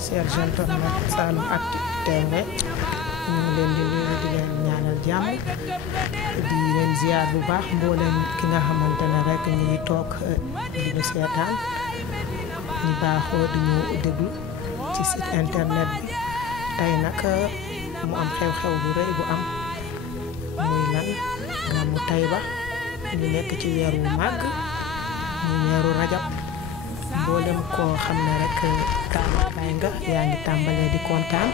chers internautes Saloum Actu TV ñu ngi leen di nuyu di leen ñaanal jàmm di leen ziar bu baax mbooleem ki nga xamante ne rek ñu ngi toog di ñu seetaan ñu baaxoo di ñu déglu ci site internet bi tey nag mu am xew-xew bu rëy bu am muy lan gàmmu Tayba ñu nekk ci weer wu màgg muy weeru rajab mboolem koo xam ne rek tàmbali nga yaa ngi tàmbalee di kontaan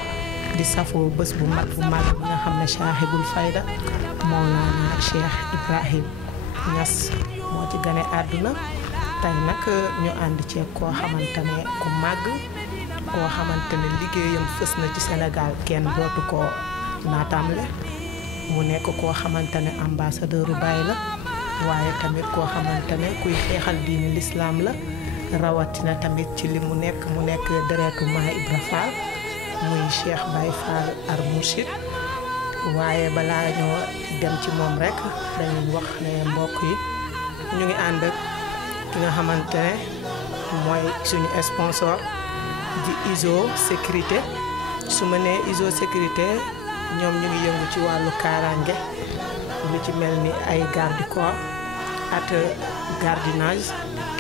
di safoo bés bu mag bu mag bi nga xam ne saahibul fayda Mawlana Cheikh Ibrahim Niass moo ci gane àdduna tey nag ñu ànd ceeg koo xamante ne ku màgg koo xamante ne liggéeyam fës na ci Sénégal kenn dootu ko naatamle mu nekk koo xamante ne ambassadeur Baye la waaye tamit koo xamante ne kuy xeexal diini l'islam la rawatina tamit ci li mu nekk deretu Maam Ibra Fall muy Cheikh Baye Fall Ar Mourchid waaye balaa ñoo dem ci moom rek dañuy wax ne mbokk yi ñu ngi ànd ak ki nga xamante ne mooy suñu sponsor di ISO sécurité su ma nee ISO sécurité ñoom ñu ngi yëngu ci wàllu kaaraange lu ci mel ni ay garde corps ak gardiennage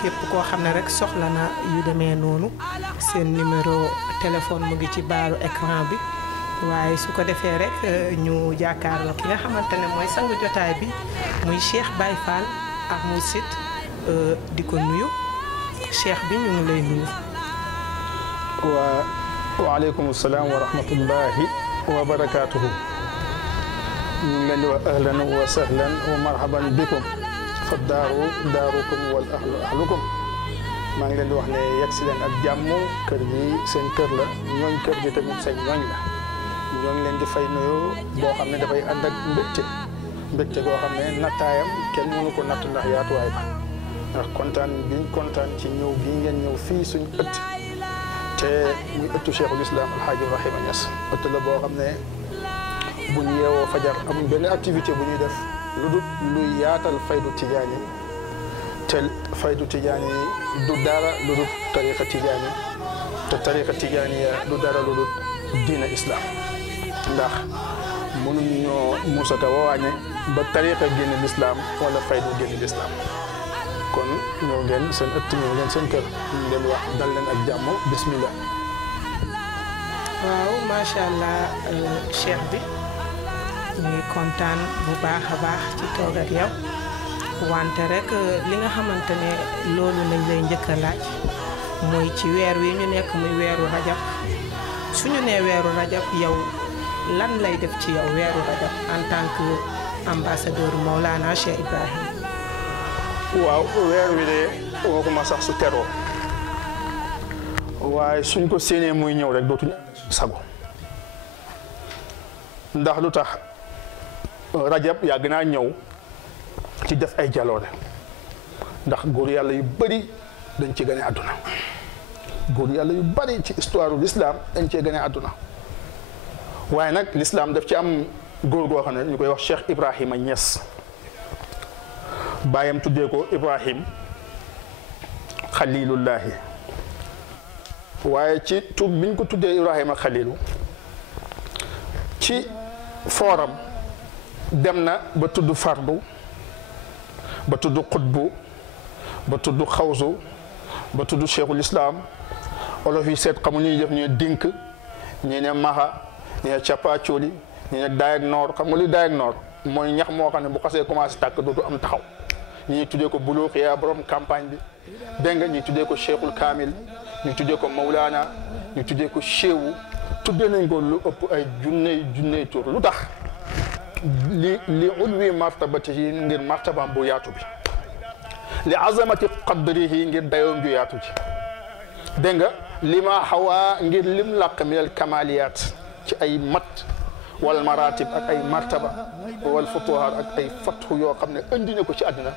képp koo xam ne rek soxla na yu demee noonu seen numéro téléphone mu ngi ci baaru écran bi waaye su ko defee rek ñu jàkkaarloo ki nga xamante ne mooy sangu jotaay bi muy Cheikh Baye Fall Ar Mourchid di ko nuyu Cheikh bi ñu ngi lay nuyu. waaleykum salaam wa rahmatullahi wa barakaatuhu. ñu ngi leen di wax ahlan wa sahlan wa marhaban bikum fa daarukum wal ahlu ahlukum. maa ngi leen di wax ne yegg si leen ak jàmm kër gi seen kër la ñooñ kër gi tamit seen ñooñ la ñoo ngi leen di fay nuyu boo xam ne dafay ànd ak mbégte goo xam ne nattaayam kenn mënu ko natt ndax yaatuwaay ba ndax kontaan biñ kontaan ci ñëw bi ngeen ñëw fii suñ ëtt te muy ëttu Cheikhul Islam Alhaaji Ibrahima Niass ëtt la boo xam ne buñ yeewoo fajar amuñ benn activité bu ñuy def lu dul luy yaatal faydu tijaani te faydu tijaani du dara lu dul tariqa tijaani te tariqa tijaani du dara lu dul diina islam ndax mënuñoo musata wawaañe ba tariqa génn l'islam wala faydu génn l'islam kon ñoo ngeen seen ëtt ñoo ngeen seen kër ñu leen wax dal leen ak jàmm bismillah. waaw macha allah cheikh bi ñu ngi kontaan bu baax a baax ci toog ak yow wante rek li nga xamante ne loolu lañ lay njëkk a laaj mooy ci weer wi ñu nekk muy weeru rajab suñu nee weeru rajab yow lan lay def ci yow weeru rajab en tant que ambassadeur Mawlana Cheikh Ibrahim. waaw weer wi de waxuma sax su teroo waaye suñ ko séenee muy ñëw rek dootuñ sago ndax lu tax rajab yàgg naa ñëw ci def ay jaloore ndax góor yàlla yu bari dañ ci gane àdduna góor yàlla yu bari ci histoire u l'islam dañ cee gane àdduna waaye nag l'islam daf ci am góor goo xam ne ñu koy wax Cheikh Ibrahima Niass baayam tuddee ko Ibrahim Khalilullahi waaye ci tur biñ ko tuddee Ibrahima Khalilu ci fooram dem na ba tudd fardu ba tudd xutbu ba tudd xawsu ba tudd cheikhul islam olof yi seet xamu ñuy def ñu dink ñi ne maxa ñi ne cappaacoli ñi ne daay ak noor xam nga li daay ak noor mooy ñax moo xam ne bu xasee commencé tàkk dootu am taxaw ñi tuddee ko buluux yaa borom campagne bi dégg nga ñi tuddee ko cheikhul kaamil ñu tuddee ko mawlaana ñu tuddee ko chewu tuddee nañ ko lu ëpp ay junney tur lu tax li ulwi martabatihi ngir martabaam bu yaatu bi li azamati qadrihi ngir dayoom ju yaatu ji dégg nga li ma xawaa ngir lim làq min al kamaliyat ci ay mat wal maratib ak ay martaba wal futuhaat ak ay fathu yoo xam ne indi na ko ci àddina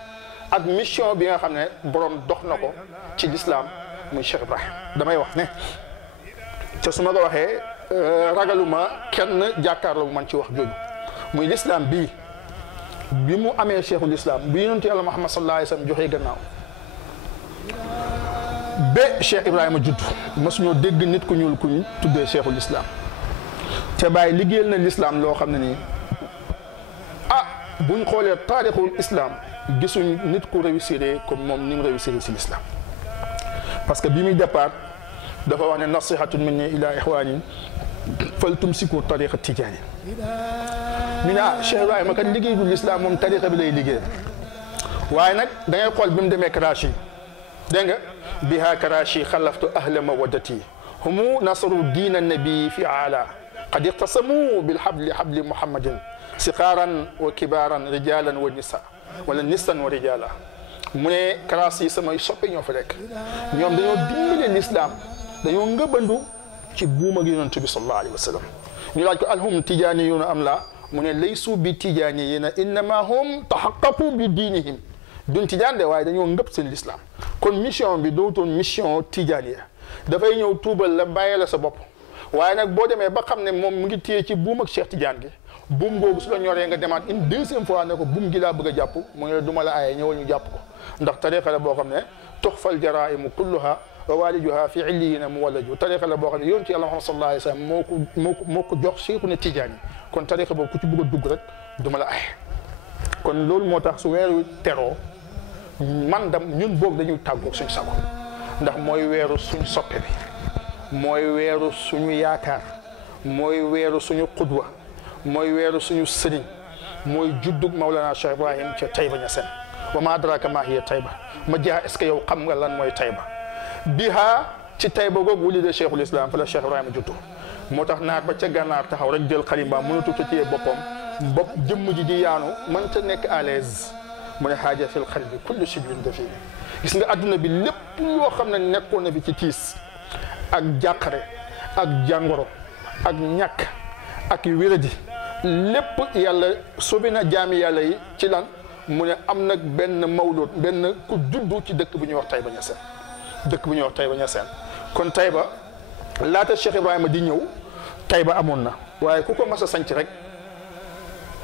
ak mission bi nga xam ne borom dox na ko ci l'islam muy Cheikh Ibrahim damay wax ne te su ma ko waxee ragaluma kenn jàkkaarloo man ci wax jooju muy l'islam bii bi mu amee cheikhul islam bi yonent yàlla Muhammad sallallahu alayhi wa sallam joxee gannaaw ba Cheikh Ibrahima judd mosuñoo dégg nit ku ñuul ku ñu tuddee cheikhul islam te Baay liggéeyal na l'islam loo xam ne nii buñ xoolee taarixul islam gisuñ nit ku réussir comme moom ni mu réussir si l'islam parce que bi muy départ dafa wax ne nasihatun minni ila ixwaani fal tumsiku tariqa tijaani ñu ne Cheikh Ibrahima kat liggéeyul l'islam moom tariqa bi lay liggéey waaye nag da ngay xool bi mu demee Karachi dégg nga biha Karachi xalaftu ahla mawaddati humu nasaru diina nabi fi aala qad iqtasamu bilhabli habli muhammadin siqaaran wa kibaaran rijalan wa nisa wala nisan wa rijala mu ne Karachi yi samay soppe ñoo fa nekk ñoom dañoo dimbale l'islam dañoo ngëbandu ci buum ak yonent bi sallallahu alayhi wa sallam ñu laaj ko alhum tijaaniyuuna am la mu ne laysu bi tijaaniyina innama hum tahaqqaqu bi diinihim duñ tijaan de waaye dañoo ngëb seen l'islam kon mission bi dootoon mission tijaaniya dafay ñëw tuubal la bàyyi la sa bopp waaye nag boo demee ba xam ne moom mu ngi téye ci buum ak Cheikh Tidiane gi buum googu su la ñoree nga demaat une deuxième fois ne ko buum gi laa bëgg a jàpp mu ne du ma la aaye ñëwal ñu jàpp ko ndax tariqa la boo xam ne tuxfal jaraimu kulluha wa walijuha fi illiyina mu walaju tariqa la boo xam ne yonent Yàlla Muhammad sallallahu alayhi wa sallam moo ko jox Cheikhu ne Tidiane kon tariqa boobu ku ci bëgg a dugg rek du ma la aaye kon loolu moo tax su weeru teroo man dam ñun boog dañuy tàggoog suñ sago ndax mooy weeru suñ soppe bi mooy weeru suñu yaakaar mooy weeru suñu qudwa mooy weeru suñu sëriñ mooy juddug Mawlana Cheikh Ibrahim ca Taïba Niassène wa ma adraka ma hiya Taïba ma jaa est-ce que yow xam nga lan mooy Taïba biha ci Taïba googu wulida Cheikhul Islam fa la Cheikh Ibrahima juddu moo tax naar ba ca gànnaar taxaw rek jël xalimba mënatu ta téye bopp jëmm ji di yaanu mënta nekk à l'aise mu ne xaaja fil qalbi kullu shibrin dafin gis nga adduna bi lépp loo xam ne nekkoon na fi ci tiis ak jàqare ak jàngoro ak ñàkk ak wéradi lépp yàlla sobi na jaami yàlla yi ci lan mu ne am nag benn mawlud benn ku juddu ci dëkk bu ñuy wax Taïba Niassène dëkk bu ñuy wax Taïba Niassène kon Taïba laata Cheikh Ibrahima di ñëw Taïba amoon na waaye ku ko mas a sanc rek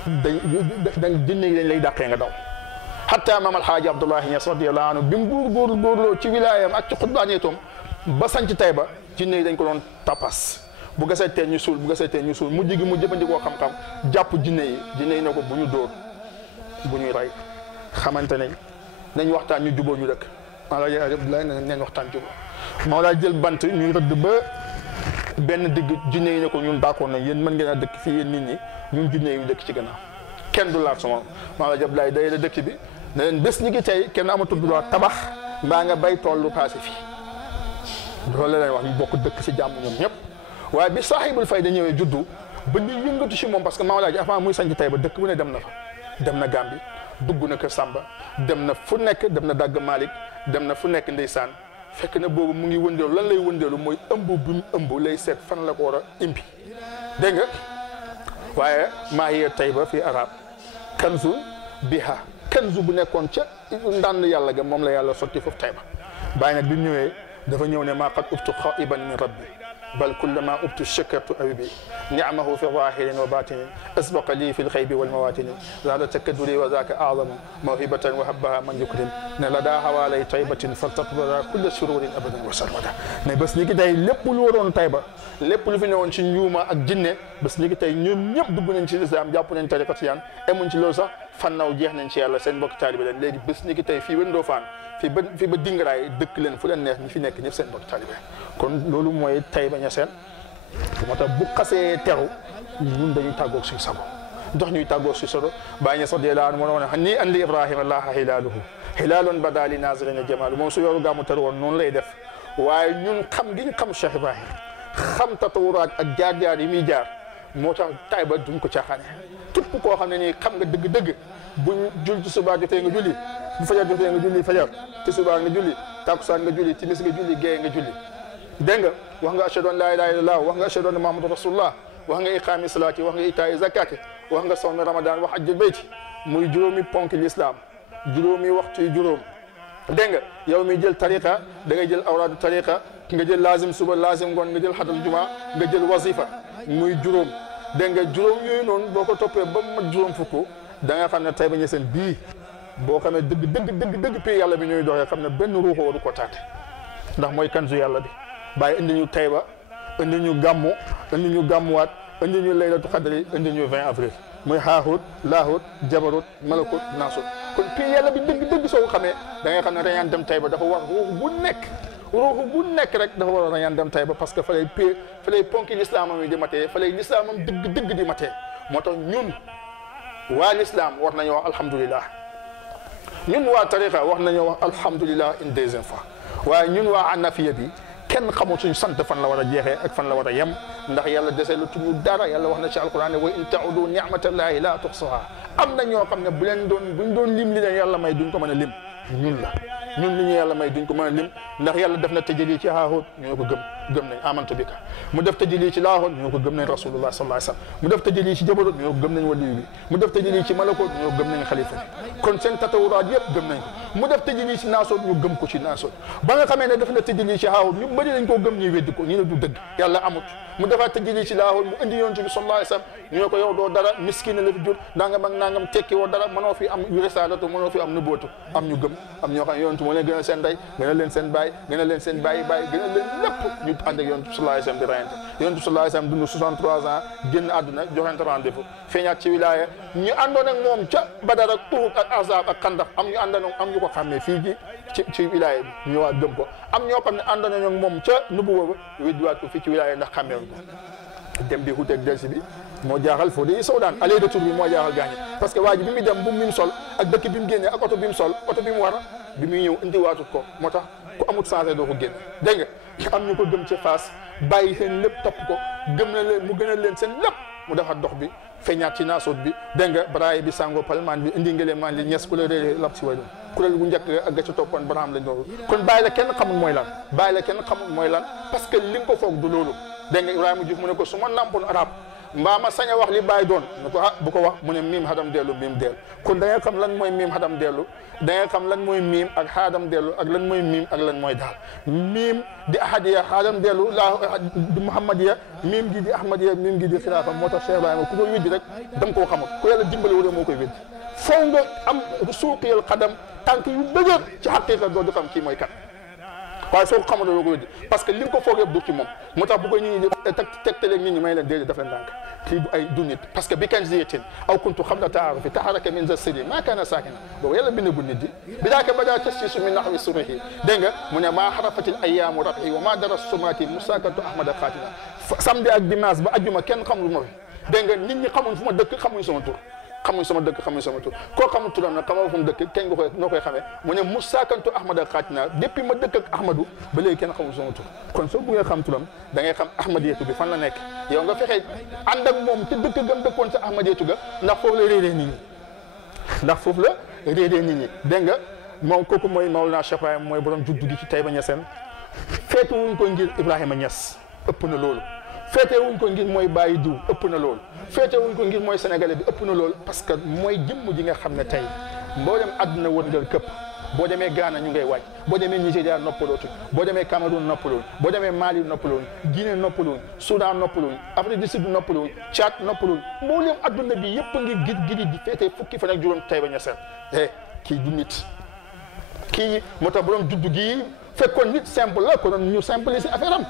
dañ jinne yi dañ lay dàqee nga daw hatta maam alhaaji Abdoulahi Niass radiyallahu anhu bi mu góorgóorloo ci wilaayam ak ci xutbaaneetoom ba sanc Taïba jinne yi dañ ko doon tapas bu gasee teen ñu suul bu gasee teen ñu suul mujj gi mu jëfandikoo xam-xam jàpp jinne yi ne ko bu ñu dóor bu ñuy rey xamante nañ waxtaan ñu juboo ñu dëkk alhaaji Abdoulahi nañ waxtaan juboo moo laa jël bant ñuy rëdd ba benn digg jinne yi ne ko ñun d'accord nañ yéen mën ngeen a dëkk fii yéen nit ñi ñun jinne yi dëkk ci gannaaw kenn du laal sama alhaaji Abdoulahi day la dëkk bi ne leen bés ñi ngi tey kenn amatul droit tabax mbaa nga bay tool lu passé fii loolu la leen wax ñu bokk dëkk ci jàmm ñoom ñëpp waaye bi saahibul fayda ñëwee juddu ba ñu yëngatu ci moom parce que Maam Alaaji avant muy sanc Taïba dëkk bu ne dem na fa dem na Gambie dugg na Kër Samba dem na fu nekk dem na Dagg Malick dem na fu nekk ndeysaan fekk na boobu mu ngi wëndeelu lan lay wëndeelu mooy ëmb bi mu ëmb lay seet fan la ko war a imbi dégg nga waaye maa hiya Taïba fii arab kanzu biha kanzu bu nekkoon ca ndànd yàlla ga moom la yàlla sotti foofu Taïba bàyyi nag bi mu ñëwee dafa ñëw ne maa qad ubtu xaiban min rabbi bal kullama ubtu shakartu awibi niamahu fi zahirin wa batinin asbaqa lii fi lxaybi walmawatini zaada takadduri wa zaaka azamu mawhibatan wa habbaha man yukrim ne la daa hawaalay taybatin faltatbara kulla sururin abadan wa sarmada ne bés ñi ki tey lépp lu waroon Taïba lépp lu fi newoon ci njuuma ak jinne bés ñi ki tey ñoom ñëpp dugg nañ ci lislaam jàpp nañ tariqa tijaan emuñ ci loolu sax fannaw jeex nañ ci yàlla seen mbokk taalibe leen léegi bés ñi ki tey fii wëndoo faan fi ba dingaraay dëkk leen fu leen neex ñi fi nekk ñëpp seen mbokk taalibe kon loolu mooy Taïba Niassène moo tax bu xasee teru ñun dañuy tàggoog suñu sago ndox ñuy tàggoog suñu sago Baay Ñas radiyallaahu anhu moo ne woon ni andi Ibrahima laaha hilaaluhu hilaalun badaa li naazirina jamaalu moom su yoru gàmmu teru woon noonu lay def waaye ñun xam gi ñu xam Cheikh Ibrahima xam tatawuraat ak jaar-jaar yi muy jaar moo tax Taïba duñ ko caaxaane képp koo xam ne nii xam nga dëgg-dëgg buñ jul ci subaa jotee nga julli bu fajar jotee nga julli fajar ci subaa nga julli takusaan nga julli timis nga julli géeye nga julli dégg nga wax nga ashhadu an laa ilaaha illallah wax nga ashhadu anna muhammadu rasulullah wax nga iqaami salaati wax nga itaayi zakaati wax nga sawmi ramadan wax ajjul bayti muy juróomi ponk l'islam juróomi waxtu yu juróom dégg nga yow mi jël tariqa da ngay jël awraadu tariqa nga jël lazim suba lazim ngoon nga jël xadal juma nga jël wasifa muy juróom dégg nga juróom yooyu noonu boo ko toppee ba mat juróom fukk da nga xam ne Taïba Niassène bii boo xamee dëgg pay yàlla bi ñuy doxee xam ne benn ruuxu waru ko taate ndax mooy kanzu yàlla bi bàyyi indi ñu Tayba indi ñu gàmmu indi ñu gàmmuwaat indi ñu laylatu xadri indi ñu 20 avril muy Haahut Laahut Jabarut Malakut Naasut kon pii yàlla bi dëgg soo ko xamee da ngay xam ne rañaan dem Tayba dafa war ruuxu bu nekk rek dafa war a rañaan dem Tayba parce que fa lay ponki lislaamam yi di matee fa lay lislaamam dëgg di matee moo tax ñun waa lislaam war nañoo wax alhamdulillah ñun waa tariqa wax nañoo wax alhamdulillah une deuxième fois waaye ñun waa anafiya bi kenn xamul suñu sant fan la war a jeexee ak fan la war a yem ndax yàlla desee lu tuñu dara yàlla wax na ci alquran ne wa in ta'udu ni'matallahi la tuhsuha am na ñoo xam ne buñ doon lim li leen yàlla may duñ ko mën a lim ñun li ñu yàlla may duñ ko mën a lim ndax yàlla def na tëjali ci Haahut ñoo ko gëm nañ amantu bika mu def tëjali ci Laahut ñoo ko gëm nañ rasulullah sallallahu alayhi wasallam mu def tëjali ci Jabarut ñoo ko gëm nañ waliyu bi mu def tëjali ci Malakut ñoo ko gëm nañ xalifa bi kon seen tatawuraat yëpp gëm nañ ko mu def tëjali ci Naasut ñu gëm ko ci Naasut ba nga xamee ne def na tëjali ci Haahut ñu bëri lañ koo gëm ñuy weddi ko ñu ne du dëgg yàlla amut mu defaat tëjali ci Laahut mu indi yonent bi sallallahu alayhi wasallam ñu ne ko yow doo dara miskina la fi jur nangam ak nangam tekki woo dara mënoo fi am risalatu mënoo fi am nubuwatu am ñu gëm am ñoo xam yonent moo leen gën a seen ndey gën a leen seen baay gën a leen seen bàyyi gën a leen lépp ñu ànd ak yonent bi sallallahu alayhi wasallam di rayante yonent bi sallallahu alayhi wasallam dund 63 ans génn àdduna joxente rendez-vous feeñaat ci wilaya ñu àndoon ak moom ca Badar ak Uhud ak Ahzab ak Xandaq am ñu àndoon am ñu ko xàmmee fii ci wilaya bi ñu ñëwaat gëm ko am ñoo xam ne àndoon nañu ak moom ca nubuwa ba weddiwaat ko fii ci wilaya ndax xàmmeewuñ ko dem bi xuteeg delsi bi moo jaaxal foo day sowdaan aller retour bi moo jaaxal gaañi parce que waa ji bi muy dem bu mu sol ak dëkk bi mu génnee ak oto bi mu sol oto bi mu war bi muy ñëw indiwaatut ko moo tax ku amut changé doo ko génn dégg nga am ñu ko gëm ci Faas bàyyi seen lépp topp ko gëm na leen mu gënal leen seen lépp mu defar dox bi feeñaat ci Naasut bi dégg nga baraay bi sango palmaan bi indi ngele maan li ñes ku la réeré lab si way kuréel bu njëkk ak ga ca toppoon Barham lañ doon kon bàyyi la kenn xamul mooy lan parce que li nga ko foog du loolu dégg nga Ibrahima Diouf mu ne ko su ma nampoon arab mbaa ma sañ a wax li bàyyi doon ne ko bu ko wax mu ne miim xadam dellu miim dellu kon da ngay xam lan mooy miim xadam dellu da ngay xam lan mooy miim ak xaadam dellu ak lan mooy miim ak lan mooy daal miim di ahadiya xaadam dellu laa di muhammadiya miim gi di ahmadiya miim gi di xilaafa moo tax Cheikh Ibrahima ku koy weddi rek da nga koo xamul ku yàlla dimbali wala moo koy weddi foo nga am suuqiyal xadam tànk yu dëgër ci xaqiqa doo di xam kii mooy kat waaye soo ko xamul doo ko weddi parce que li nga ko foog yëpp du ci moom moo tax bu koy nit ñi tegtalee nit ñi may leen déedéet daf leen ndànk kii du ay du nit parce que bi kan ziyatin aw kuntu xabla taarufi taharaka min za siri maa kaana saakina boobu yàlla bind bu nit di bi daaka badaa tasfisu min naxwi surihi dégg nga mu ne maa xarafatil ayaamu rabi wa maa dara sumaati musaakantu ahmada xaatina samedi ak dimanche ba ajjuma kenn xamul ma fi dégg nga nit ñi xamuñ fu ma dëkk xamuñ sama tur xamuñ sama dëkk xamuñ sama tur koo xamul turam nag xamoo fu mu dëkk kenn nga koy noo koy xamee mu ne musaakantu ahmada xaatina depuis ma dëkk ak ahmadou ba léegi kenn xamul sama tur kon soo bëggee xam turam da ngay xam ahmadiyatu bi fan la nekk yow nga fexe ànd ak moom te dëkk gam dëkkoon sa ahmadiyatu ga ndax foofu la réeree nit ñi dégg nga moom kooku mooy Mawlana Cheikh Ibrahim mooy borom juddu gi ci Taïba Niassène feetu wuñ ko ngir Ibrahima Niass ëpp na loolu féete wuñ ko ngir mooy bàyyi diw ëpp na loolu féete wuñ ko ngir mooy sénégalais bi ëpp na loolu parce que mooy jëmm ji nga xam ne tey mboolem àdduna wërngal këpp boo demee Ghana ñu ngay waaj boo demee Nigéria noppalootu boo demee Cameroun noppaloon boo demee Mali noppaloon Guinée noppaloon Soudan noppaloon Afrique du Sud noppaloon Tchad noppaloon mboolem àdduna bi yëpp ngir giri di féete fukki fan ak juróom Taïba Niassène kii du nit kii moo tax borom juddu gii fekkoon nit simple la ko ñu simple si affaire am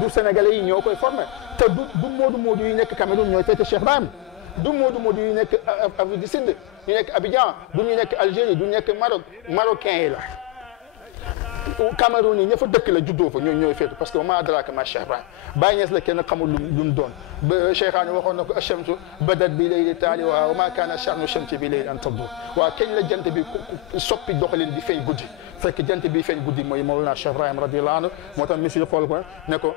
du sénégalais yi ñoo koy formé te du moodu yi nekk Cameroun ñooy féete Cheikh Ibrahim du moodu yi nekk Afrique du Sud ñu nekk Abidjan du ñu nekk Algérie du nekk Maroc marocain yi la Cameroun yi ña fa dëkk la juddoo fa ñooy féete parce que ma adraka ma Cheikh Ibrahim Baye Niass la kenn xamul lu mu doon ba Cheikhaani waxoon na ko achamsu badat bi layli taaliha wa ma kaana sha'nu shamsi bi layli an tabdu waa kañ la jant bi soppi doxalin bi feeñ guddi fekk jant bi feeñ guddi mooy Mawlana Cheikh Ibrahim radiyallahu anhu moo tax misiri xool ko ne ko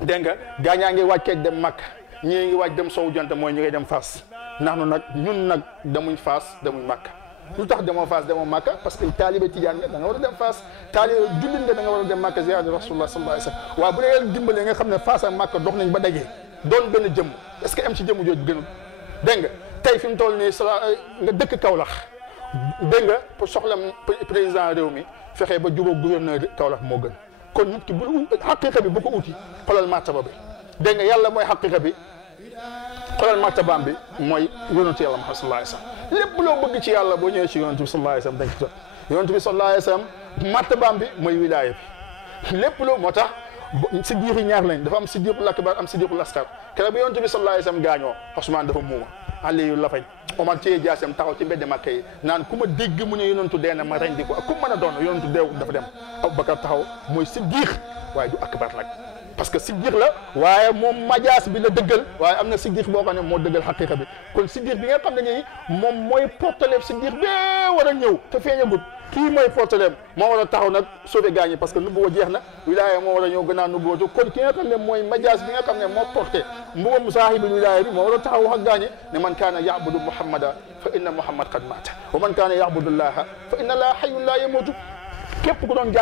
dégg nga gaañaa ngi waaj keeg dem Makka ñii ngi waaj dem sowu jant mooy ñu ngay dem Faas ndax ñun nag demuñ Faas demuñ Makka lu tax demoo Faas demoo Makka parce que taalibe tijaan nga da nga war a dem Faas taalibe jullit nga da nga war a dem Makka ziyaara Rasulullah sallallahu alayhi wasallam waaw bu dee yàlla dimbalee nga xam ne Faas ak Makka dox nañ ba dajee doon benn jëmm est-ce que am ci jëmm jooju gënul dégg nga tey fi mu toll nii nga dëkk Kaolack dégg nga pour soxla président réew mi fexe ba jubóo gouverneur Kaolack moo gën kon nit ki bu xaqiqa bi bu ko uti xoolal martaba bi dégg nga yàlla mooy xaqiqa bi xoolal martabaam bi mooy yonentu yàlla Muhammad sallallahu alayhi wasallam lépp loo bëgg ci yàlla boo ñëwee ci yonentu bi sallallahu alayhi wasallam dañ ci jot yonentu bi sallallahu alayhi wasallam martabaam bi mooy wilaaya bi lépp loo moo tax siddiq yi ñaar lañ dafa am siddiqul akbar am siddiqul asgar keroog bi yonent bi sallallahu alayhi wasallam gaañoo Usmaan dafa muuma Aliyu la fañ Omar ci jaasam taxaw ci mbedd Makka yi naan ku ma dégg mu ne yonentu dee na ma rendi ko ak ku mën a doon yonentu deewul dafa dem Abubakar taxaw mooy siddiq waaye du akbar nag parce que siddiq la waaye moom majaas bi la dëggal waaye am na siddiq boo xam ne moo dëggal xaqiqa bi kon siddiq bi nga xam ne nii moom mooy portaleeb siddiq bee war a ñëw te feeñagut kii mooy portaleeb moo war a taxaw nag sauver gaañi parce que nubuwa jeex na wilaaya moo war a ñëw gannaaw nubuwatu kon ki nga xam ne mooy majaas bi nga xam ne moo porté mbubam saahibul wilaaya bi moo war a taxaw wax ak gaañi ne man kaana ya'budu muhammada fa inna muhammad qad maata wa man kaana ya'budu llaha fa inna llaha hayyun la yamutu képp ku doon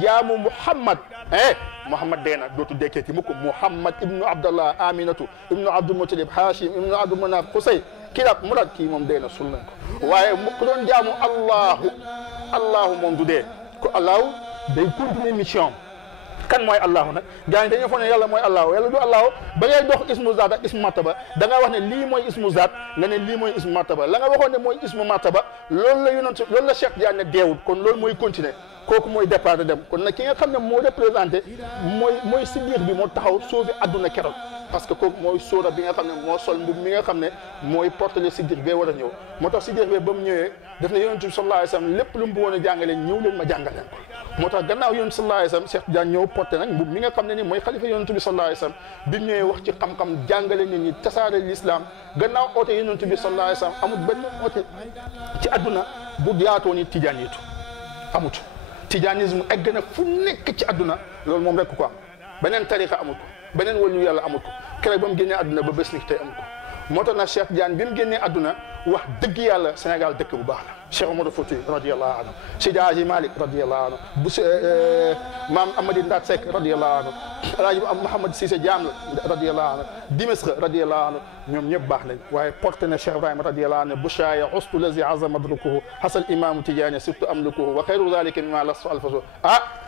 jaamu muhammad muhammad dee na dootu dekkeeti mukk muhammad ibnu abdallah aminatu ibnu abdul mutalib hashim ibnu abdul manaf xusay kilab murad kii moom dee na sul nañ ko waaye ku doon jaamu allahu moom du dee ko allahu day continuer mission kan mooy allahu nag gars yi dañoo foog ne yàlla mooy allahu yàlla du allahu ba ngay dox ismu zaat ak ismu martaba da nga wax ne lii mooy ismu zaat nga ne lii mooy ismu martaba la nga waxoon ne mooy ismu martaba loolu la yonent loolu la Cheikh Diagne ne deewul kon loolu mooy continuer kooku mooy départ dem kon nag ki nga xam ne moo représenté mooy siddiq bi moo taxaw sauver adduna keroog parce que kooku mooy sóora bi nga xam ne moo sol mbub mi nga xam ne mooy portale siddiq bee war a ñëw moo tax siddiq bee ba mu ñëwee def na yonent bi sallallahu alayhi wasallam lépp lu mu bëggoon a jàngale ñëw leen ma jàngal leen ko moo tax gannaaw yonent sallallahu alayhi wasallam Cheikh Diagne ñëw porté nag mbub mi nga xam ne ni mooy xalifa yonent bi sallallahu alayhi wasallam bi ñëwee wax ci xam-xam jàngale nit ñi tasaare l'islam gannaaw oote yonent bi sallallahu alayhi wasallam amul benn oote ci adduna bu yaatoo ni tijaan yitu amut tijanisme egg na fu nekk ci adduna loolu moom rek ko am beneen tariqa amul ko beneen wàllu yàlla amul ko keroog ba mu génnee adduna ba bés ni tey amul ko moo tax nag Cheikh Diagne bi mu génnee adduna wax dëgg yàlla Sénégal dëkk bu baax la Cheikh Oumar Fouti radiyallahu anhu Seydi Hadji Malick radiyallahu anhu bu maam Amady Ndat Seck radiyallahu anhu Alaaji Mouhamed Cissé Diam radiyallahu anhu Dimisre radiyallahu anhu ñoom ñëpp baax nañ waaye porté na Cheikh Ibrahima radiyallahu anhu bushaya ustu lazi azama madrukuhu hasal imamu Tidiane surtout amlikuhu wa xayru zalika mimma lastu alfaso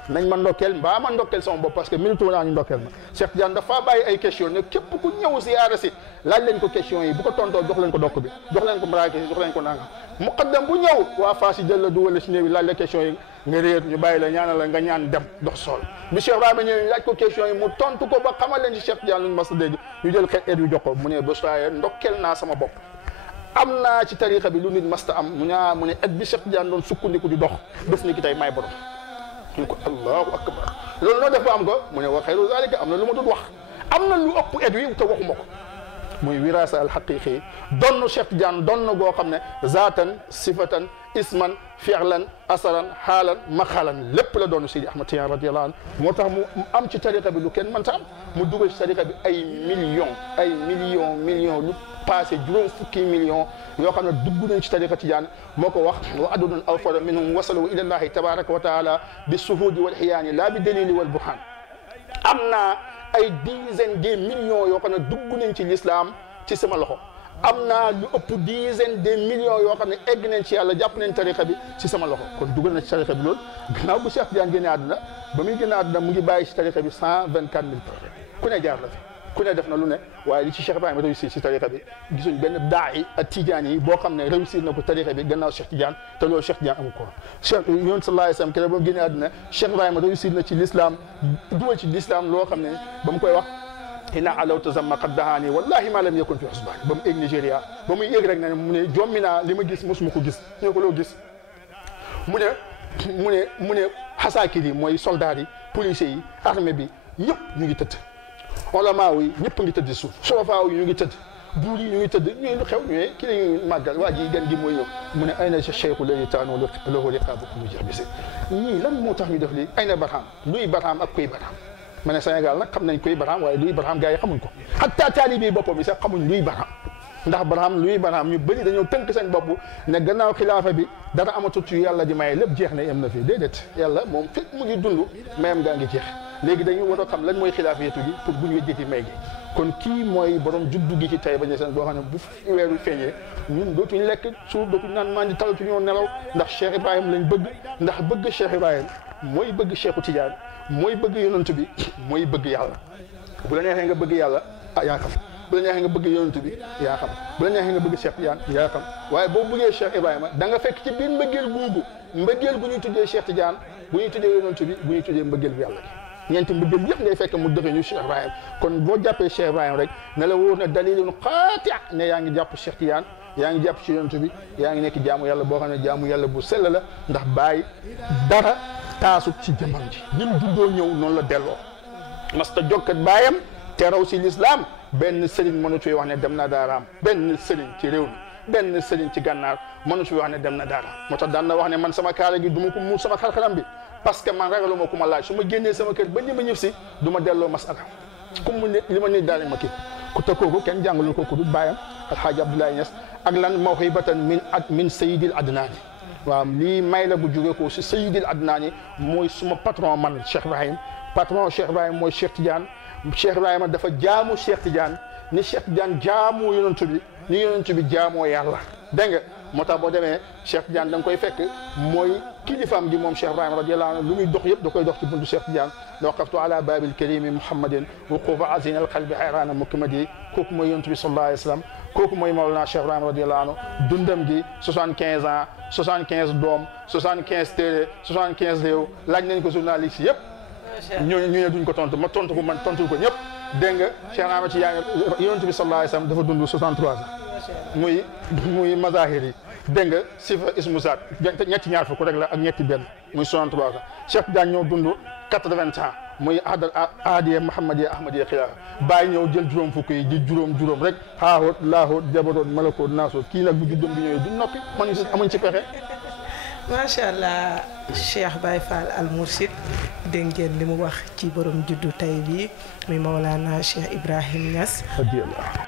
nañ ma ndokkeel mbaa ma ndokkeel sama bopp parce que minute naa ñu ndokkeel ma Cheikh Diagne dafa bàyyi ay question ne képp ku ñëw ziyaara si laaj leen ko question yi bu ko tontoo jox leen ko dokk bi jox leen ko maraaki jox leen ko nangam muqaddam bu ñëw waa Fass yi jël la dugal si néew bi laaj la question yi nga réer ñu bàyyi la ñaanal la nga ñaan dem dox sool bi Cheikh Ibrahima ñëw laaj ko question yi mu tontu ko ba xamal leen ci Cheikh Diagne luñ mas a dégg ñu jël xeet yu jox ko mu ne bosaaye ndokkeel naa sama bopp am naa ci tariqa bi lu nit masta am mu ne et bi Cheikh Diagne doon sukkandiku di dox def ni ki tey may borom ñu ko allahu akbar loolu noo def ba am ko mu ne wa xayru zalika am na lu ma dul wax am na lu ëpp et wi te waxuma ko muy wirasa al haqiqi donn Cheikh Diagne donn goo xam ne zaatan sifatan isman fi'lan asaran xaalan maxalan lépp la doon Seydi Ahmad Tidiane radiyallahu anhu moo tax mu am ci tariqa bi lu kenn mënta am mu dugal ci tariqa bi ay millions lu passé juróom fukki millions yoo xam ne dugg nañ ci tariqa Tidiane moo ko wax wa adadun awfara minhum wasalu ila llahi tabaraka wa taala bi suhudi wal xiyaani la bi dalili wal burhan am naa ay dizaine de millions yoo xam ne dugg nañ ci l'islam ci sama loxo am naa lu ëpp dizaine de millions yoo xam ne egg nañ ci yàlla jàpp nañ tariqa bi ci sama loxo kon dugal na ci tariqa bi loolu gannaaw bu Cheikh Diagne génne àdduna ba muy génne àdduna mu ngi bàyyi ci tariqa bi 124 000 ku ne jaar la fi ku ne def na lu ne waaye li ci Cheikh Ibrahima réussir ci tariqa bi gisuñ benn daay ak Tidiane yi boo xam ne réussir na ko tariqa bi gannaaw Cheikh Tidiane te loolu Cheikh Tidiane amu ko Cheikh yoon sallallahu alayhi wasallam keroog ba mu génne àdduna Cheikh Ibrahima réussir na ci l'islam dugal ci l'islam loo xam ne ba mu koy wax ina alawta zamma qad dahani wallahi ma lam yakun fi husbani ba mu egg Nigéria ba muy yëg rek ne mu ne jommi naa li ma gis mosuma ko gis ñu ko loo gis mu ne xasaakir yi mooy soldats yi policiers yi armée bi ñëpp ñu ngi tëdd ulama yi ñëpp ngi tëdd suuf surafa yi ñu ngi tëdd buur yi ñu ngi tëdd ñu xew ñëwee ki lañuy màggal waa ji gan gi mooy ñëw mu ne ayna cheikhu ladi taanu lahu liqaabukum mujabisi ñii lan moo tax ñu def lii ayna barham luy barham ak kuy barham ma ne Sénégal nag xam nañ kuy barham waaye luy barham gars yi xamuñ ko hatta taalibe boppam bi sax xamuñ luy barham ndax barham luy barham ñu bëri dañoo tënk seen bopp ne gannaaw xilaafa bi dara amatut ci yàlla di maye lépp jeex na yem na fii déedéet yàlla moom fekk mu ngi dund mayam gaa ngi jeex léegi dañu war a xam lan mooy xilaafiyatu gi pour bu ñu wéjjati may gi kon kii mooy borom juddu gi ci Taïba Niassène boo xam ne bu weeru feeñee ñun dootuñ lekk suur dootuñ naan maa ngi talatuñoo nelaw ndax Cheikh Ibrahim lañ bëgg ndax bëgg Cheikh Ibrahim mooy bëgg Cheikhu Tidiane mooy bëgg yonent bi mooy bëgg yàlla bu la neexee nga bëgg yàlla yaa xam bu la neexee nga bëgg yonent bi yaa xam bu la neexee nga bëgg Cheikh Tidiane yaa xam waaye boo bëggee Cheikh Ibrahima da nga fekk ci biir mbëggeel googu mbëggeel gu ñuy tuddee Cheikh Tidiane bu ñuy tuddee yonent bi bu ñuy tuddee mbëggeel bi yàlla gi ñeenti mbëggeel yëpp ngay fekk mu dëxe ñu Cheikh Ibrahim kon boo jàppee Cheikh Ibrahim rek ne la wóor na dalilun qaati' ne yaa ngi jàpp Cheikh Tidiane yaa ngi jàpp ci yonent bi yaa ngi nekk jaamu yàlla boo xam ne jaamu yàlla bu sell la ndax bàyyi dara taasut ci jëmmam ji ni mu juddoo ñëw noonu la delloo masta jokkat baayam te raw si l'islam benn sëriñ mënu ci wax ne dem na daaraam benn sëriñ ci réew mi benn sëriñ ci gànnaar mënu ci wax ne dem na daaraam moo tax daan na wax ne man sama kaala gi du ma ko muur sama xar-xaram bi parce que man ragaluma ku ma laaj su ma génnee sama kër ba ñëw si du ma delloo masala comme mu ne li ma nit daal ma kii ku te kooku kenn jàngalu ko ku dul baayam alxaaji Abdoulaye Niass ak lan mawhibatan min sayidil adnaani waaw lii may la bu jógee ko si sayidil adnaani mooy suma patron man Cheikh Ibrahim patron Cheikh Ibrahim mooy Cheikh Tidiane Cheikh Ibrahima dafa jaamu Cheikh Tidiane ni Cheikh Tidiane jaamoo yonent bi ni yonent bi jaamoo yàlla dégg nga moo tax boo demee Cheikh Tidiane da nga koy fekk mooy kilifaam gi moom Cheikh Ibrahima radiyallahu anhu lu muy dox yëpp da koy dox ci buntu Cheikh Tidiane waqaftu ala babil karimi muhammadin wuqufa azin al qalbi hayrana mukmadi kooku mooy yonent bi sallallahu alayhi wa sallam kooku mooy Mawlana Cheikh Ibrahima radiyallahu anhu dundam gi 75 ans 75 doom 75 téere 75 réew laaj nañ ko journaliste yëpp ñu ne duñ ko tontu ma tontu ko man tontu ko ñëpp dégg nga Cheikh Ahmed Tidiane yonent bi sallallahu alayhi wa sallam dafa dund 63 ans muy mazahir yi dégg nga sifa ismu zaat ñetti ñaar fukk rek la ak ñetti benn muy 63 ans Cheikh Tidiane ñëw dund 80 ans muy aadiya Muhammadiya Ahmadiya xilaafa bàyyi ñëw jël juróom fukk yi di juróom rek xaahoot laahoot jabaroot malakoot naasoot kii nag bu juddam bi ñëwee du noppi man amuñ ci pexe. macha allah Cheikh Baye Fall Al Mourchid dégg ngeen li mu wax ci borom juddu tay bi muy Mawlana Cheikh Ibrahim Niass. Allah